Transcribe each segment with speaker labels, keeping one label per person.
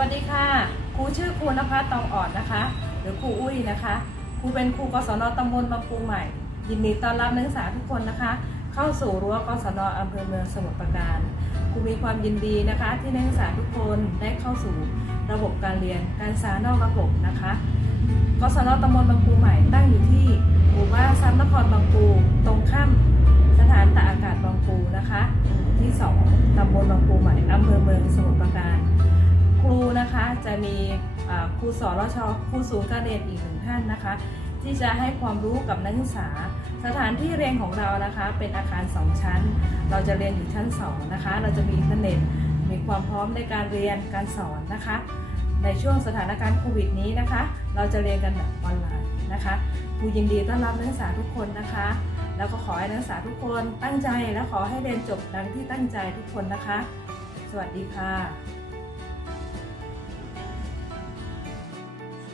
Speaker 1: วัสดีค่ะ ครูชื่อครูนภัสตองอ่อนนะคะ หรือครูอุ้ยนะคะ ครูเป็นครูกศนตำบลบางปูใหม่ ยินดีต้อนรับนักศึกษาทุกคนนะคะ เข้าสู่รั้วกศนอำเภอเมืองสมุทรปราการ ครูมีความยินดีนะคะ ที่นักศึกษาทุกคนได้เข้าสู่ระบบการเรียนการศึกษานอกระบบนะคะ กศนตำบลบางปูใหม่ตั้งอยู่ที่หมู่บ้านซับนครบางปู ตรงข้ามสถานตากอากาศบางปูนะคะ ที่สองตำบลบางปูใหม่อำเภอเมือง มีครูสอนรชครูสูงการเรียนอีกหนึ่งท่านนะคะ ที่จะให้ความรู้กับนักศึกษา สถานที่เรียนของเรานะคะ เป็นอาคาร 2 ชั้น เราจะเรียนอยู่ชั้น 2 นะคะ เราจะมีอินเทอร์เน็ตมีความพร้อมในการเรียนการสอนนะคะ ในช่วงสถานการณ์โควิดนี้นะคะ เราจะเรียนกันแบบออนไลน์นะคะครูยินดีต้อนรับนักศึกษาทุกคนนะคะ แล้วก็ขอให้นักศึกษาทุกคนตั้งใจและขอให้เรียนจบดังที่ตั้งใจทุกคนนะคะ สวัสดีค่ะ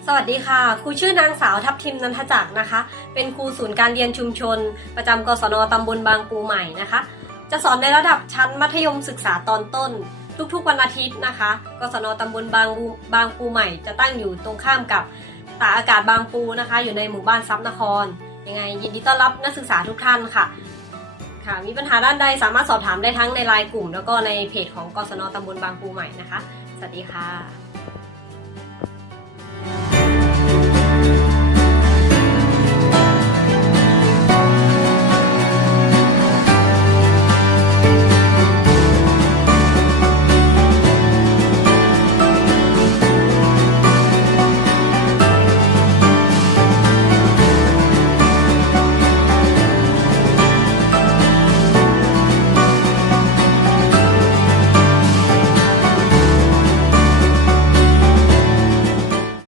Speaker 2: สวัสดีค่ะ ครูชื่อนางสาวทัพทิมนันทจักรนะคะ เป็นครูศูนย์การเรียนชุมชน ประจำกศนตำบลบางปูใหม่นะคะ จะสอนในระดับชั้นมัธยมศึกษาตอนต้น ทุกๆวันอาทิตย์นะคะ กศนตำบลบางปูบางปูใหม่ จะตั้งอยู่ตรงข้ามกับตากอากาศบางปูนะคะ อยู่ในหมู่บ้านซับนคร ยังไงยินดีต้อนรับนักศึกษาทุกท่านค่ะ ค่ะ มีปัญหาด้านใดสามารถสอบถามได้ทั้งในไลน์กลุ่ม แล้วก็ในเพจของกศนตำบลบางปูใหม่นะคะ สวัสดีค่ะ